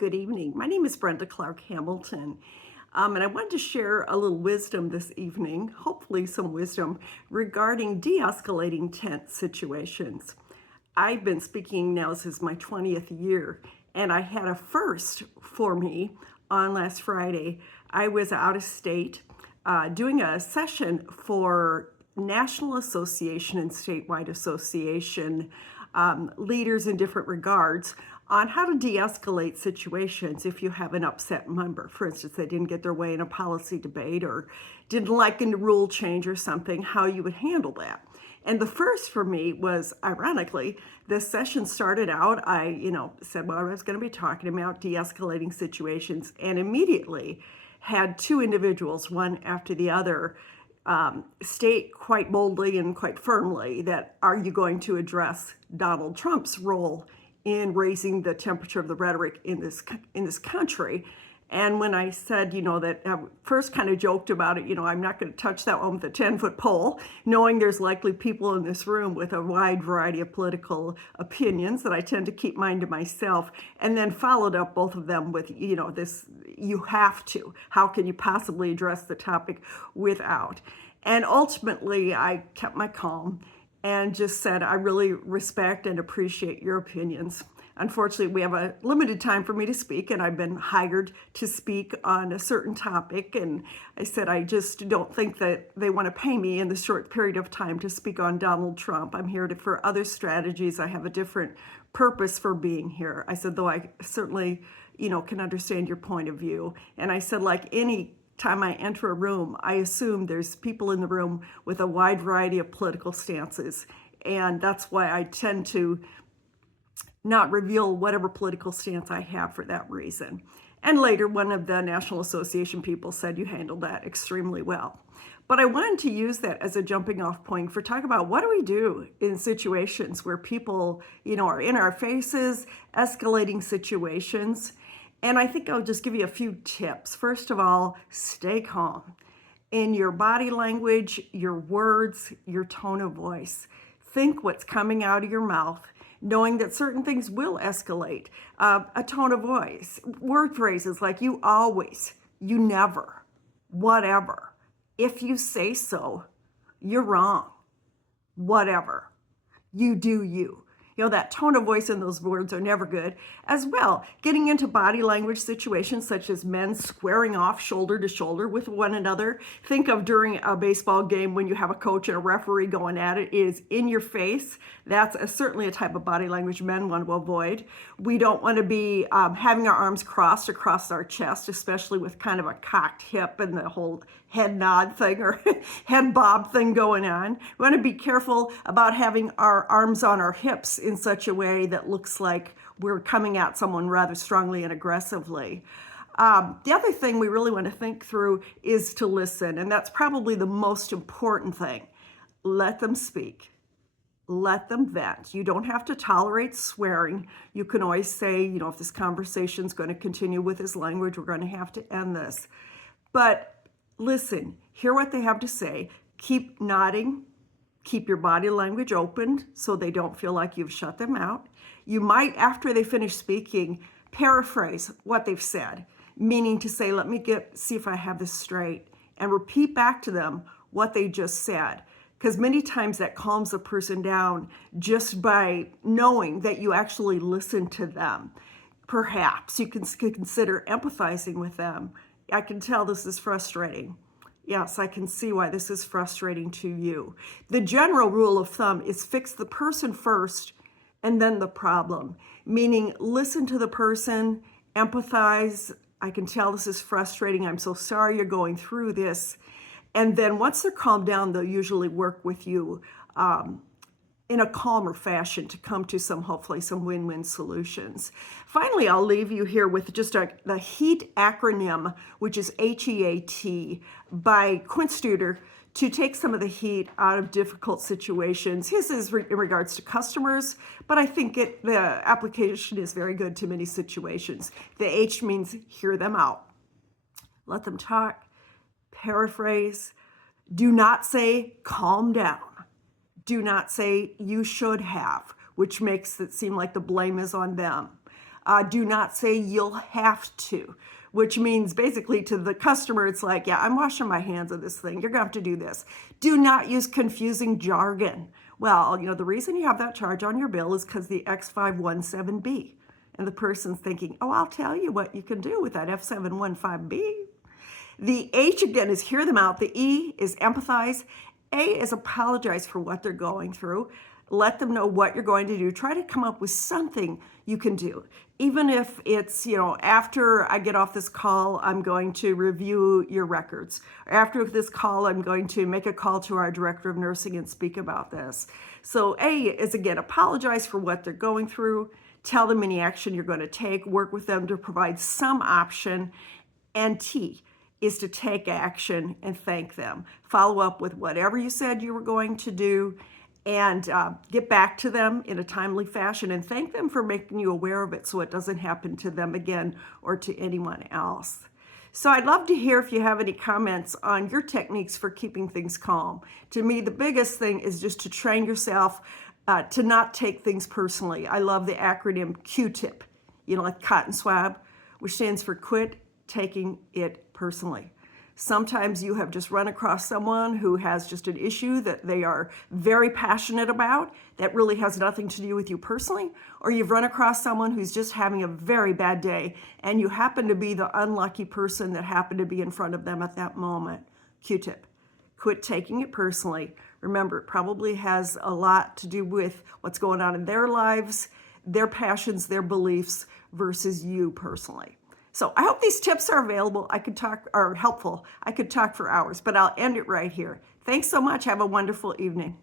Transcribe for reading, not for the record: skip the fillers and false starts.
Good evening. My name is Brenda Clark Hamilton, and I wanted to share a little wisdom this evening, hopefully some wisdom, regarding de-escalating tense situations. I've been speaking now since my 20th year, and I had a first for me on last Friday. I was out of state doing a session for National Association and Statewide Association leaders in different regards on how to de-escalate situations if you have an upset member. For instance, they didn't get their way in a policy debate or didn't like a rule change or something, how you would handle that. And the first for me was, ironically, this session started out, I said, well, I was going to be talking about de-escalating situations, and immediately had two individuals, one after the other, state quite boldly and quite firmly that, are you going to address Donald Trump's role in raising the temperature of the rhetoric in this country? And when I said, that I first kind of joked about it, I'm not going to touch that one with a 10-foot pole, knowing there's likely people in this room with a wide variety of political opinions, that I tend to keep mine to myself, and then followed up both of them with, this, you have to. How can you possibly address the topic without? And ultimately, I kept my calm and just said, I really respect and appreciate your opinions. Unfortunately, we have a limited time for me to speak, and I've been hired to speak on a certain topic. And I said, I just don't think that they want to pay me in the short period of time to speak on Donald Trump. I'm here for other strategies. I have a different purpose for being here. I said, though I certainly, can understand your point of view. And I said, like any time I enter a room, I assume there's people in the room with a wide variety of political stances. And that's why I tend to not reveal whatever political stance I have for that reason. And later, one of the National Association people said, you handled that extremely well. But I wanted to use that as a jumping off point for talking about what do we do in situations where people, are in our faces, escalating situations. And I think I'll just give you a few tips. First of all, stay calm in your body language, your words, your tone of voice. Think what's coming out of your mouth, knowing that certain things will escalate. A tone of voice, word phrases like you always, you never, whatever. If you say so, you're wrong. Whatever. You do you. That tone of voice and those words are never good. As well, getting into body language situations such as men squaring off shoulder to shoulder with one another. Think of during a baseball game when you have a coach and a referee going at it, is in your face. That's certainly a type of body language men want to avoid. We don't want to be having our arms crossed across our chest, especially with kind of a cocked hip and the whole head nod thing or head bob thing going on. We want to be careful about having our arms on our hips in such a way that looks like we're coming at someone rather strongly and aggressively. The other thing we really want to think through is to listen, and that's probably the most important thing. Let them speak. Let them vent. You don't have to tolerate swearing. You can always say, if this conversation is going to continue with this language, we're going to have to end this. But listen, hear what they have to say. Keep nodding. Keep your body language open so they don't feel like you've shut them out. You might, after they finish speaking, paraphrase what they've said, meaning to say, let me see if I have this straight, and repeat back to them what they just said. Because many times that calms a person down just by knowing that you actually listen to them. Perhaps you can consider empathizing with them. I can tell this is frustrating. Yes, I can see why this is frustrating to you. The general rule of thumb is fix the person first and then the problem, meaning listen to the person, empathize. I can tell this is frustrating. I'm so sorry you're going through this. And then once they're calmed down, they'll usually work with you in a calmer fashion to come to hopefully some win-win solutions. Finally, I'll leave you here with just the HEAT acronym, which is HEAT, by Quint Studer, to take some of the heat out of difficult situations. His is in regards to customers, but I think the application is very good to many situations. The H means hear them out. Let them talk. Paraphrase. Do not say calm down. Do not say you should have, which makes it seem like the blame is on them. Do not say you'll have to, which means basically to the customer, it's like, yeah, I'm washing my hands of this thing. You're going to have to do this. Do not use confusing jargon. Well, the reason you have that charge on your bill is because the X517B. And the person's thinking, oh, I'll tell you what you can do with that F715B. The H, again, is hear them out. The E is empathize. A is apologize for what they're going through. Let them know what you're going to do. Try to come up with something you can do. Even if it's, after I get off this call, I'm going to review your records. After this call, I'm going to make a call to our director of nursing and speak about this. So A is, again, apologize for what they're going through. Tell them any action you're going to take. Work with them to provide some option. And T is to take action and thank them. Follow up with whatever you said you were going to do and get back to them in a timely fashion and thank them for making you aware of it so it doesn't happen to them again or to anyone else. So I'd love to hear if you have any comments on your techniques for keeping things calm. To me, the biggest thing is just to train yourself to not take things personally. I love the acronym Q-tip, like cotton swab, which stands for quit taking it personally. Sometimes you have just run across someone who has just an issue that they are very passionate about that really has nothing to do with you personally, or you've run across someone who's just having a very bad day and you happen to be the unlucky person that happened to be in front of them at that moment. Q-tip. Quit taking it personally. Remember, it probably has a lot to do with what's going on in their lives, their passions, their beliefs versus you personally. So I hope these tips are available. Helpful. I could talk for hours, but I'll end it right here. Thanks so much. Have a wonderful evening.